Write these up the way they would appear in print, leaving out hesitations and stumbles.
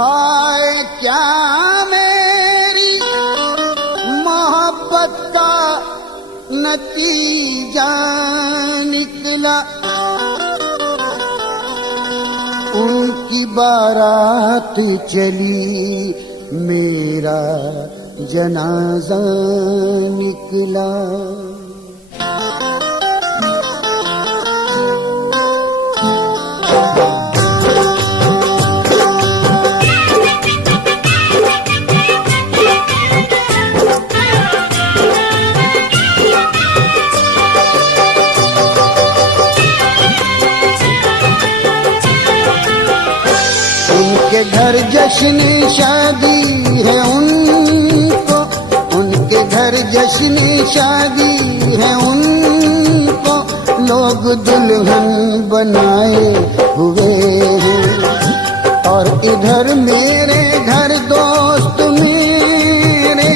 हाय क्या मेरी मोहब्बत का नतीजा निकला, उनकी बारात चली मेरा जनाजा निकला। उनके घर जश्न शादी है उनको, उनके घर जश्न शादी है उनको, लोग दुल्हन बनाए हुए हैं। और इधर मेरे घर दोस्त मेरे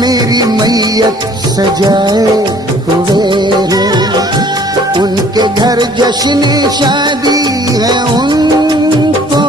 मेरी मैयत सजाए हुए हैं। उनके घर जश्न शादी है उनको।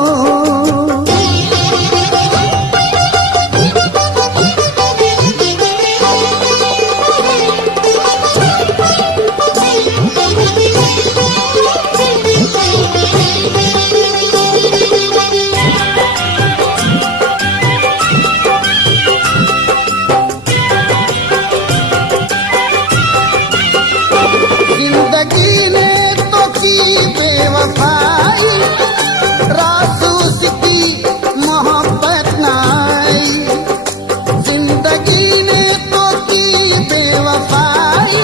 जिंदगी ने तो की बेवफाई, रास उसकी मोहब्बत न आई। जिंदगी ने तो की बेवफाई,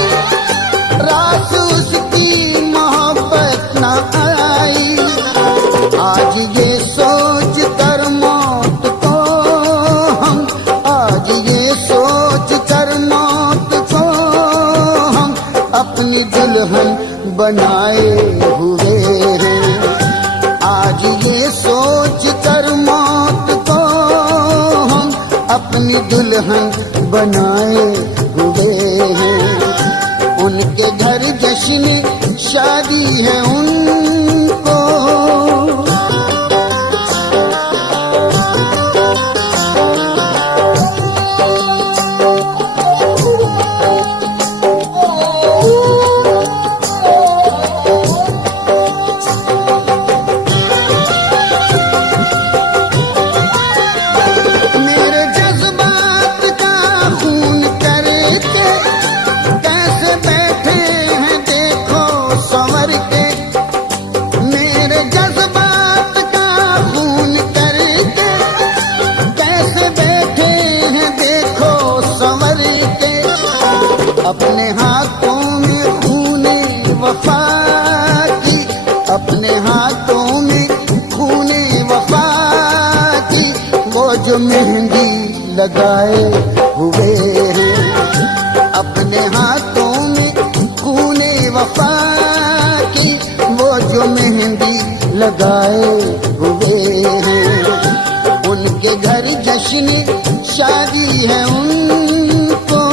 रास उसकी मोहब्बत न आई। आज ये सोच कर मौत को हम, आज ये सोच कर मौत को हम अपनी दुल्हन बनाए हुए हैं। आज ये सोच कर मौत को हम अपनी दुल्हन बनाए हुए हैं। उनके घर जश्न शादी है उनको। अपने हाथों में खूने वफा की, अपने हाथों में खूने वफा की, वो जो मेहंदी लगाए हुए हैं। अपने हाथों में खूने वफा की, वो जो मेहंदी लगाए हुए हैं। उनके घर जश्न शादी है उनको।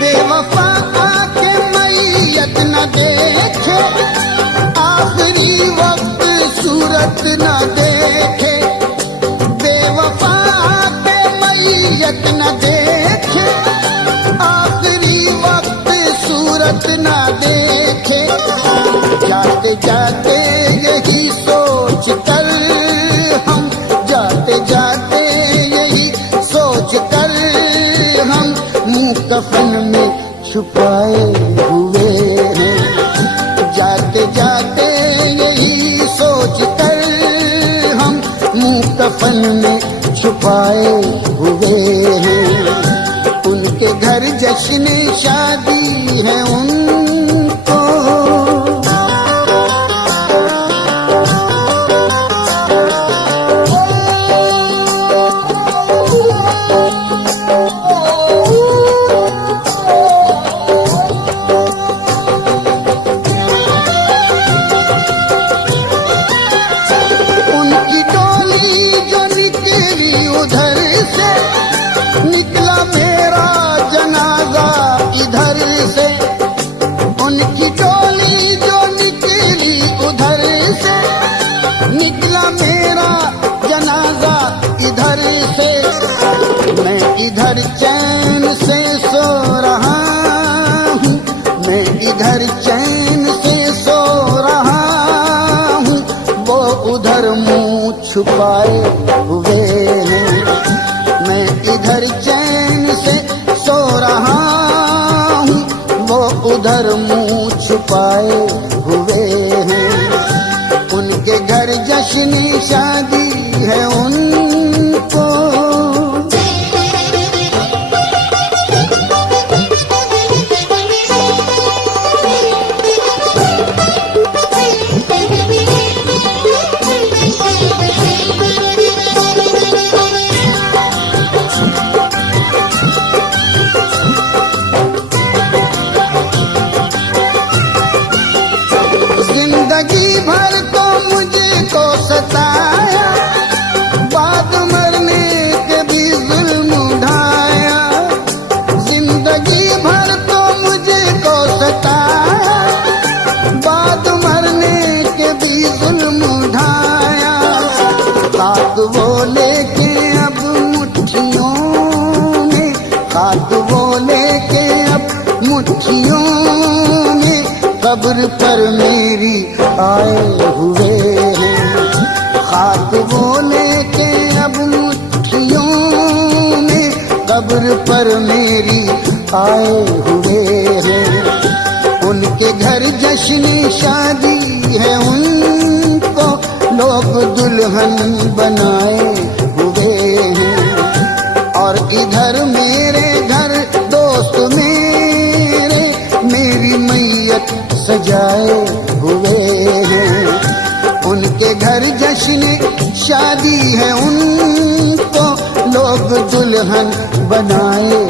बेवफा आके मैयत न देखे, आखिरी वक्त सूरत न देखे। बेवफा आके मैयत न देखे, आखिरी वक्त सूरत न देखे। जाते जाते यही सोच कर हम, जाते जाते यही सोच कर हम मुंह कफन में छुपाए हुए हैं। जाते जाते यही सोच कर हम मुंह कफन में छुपाए हुए हैं। उनके घर जश्न शादी है उनको। इधर चैन से सो रहा हूँ, मैं इधर चैन से सो रहा हूँ, वो उधर मुंह छुपाए हुए हैं। मैं इधर चैन से सो रहा हूँ, वो उधर मुंह छुपाए हुए हैं। उनके घर जश्न शादी है उनको, जिंदगी भर तो मुझको सताया, बाद मरने के भी जुल्म उठाया। जिंदगी भर तो मुझको सताया, बाद मरने के भी जुल्म उठाया। हाथ वो लेके अब मुट्ठियों में, हाथ वो लेके अब मुट्ठियों में, कब्र पर मेरी आए हुए हैं। हाथ वो लेके अब मुट्ठियों में, कब्र पर मेरी आए हुए हैं। उनके घर जश्न शादी है उनको, लोग दुल्हन बनाए हुए हैं। और इधर मेरे घर दोस्त मेरे मेरी मैयत सजाए हुए हैं। उनके घर जश्न शादी है उनको, लोग दुल्हन बनाए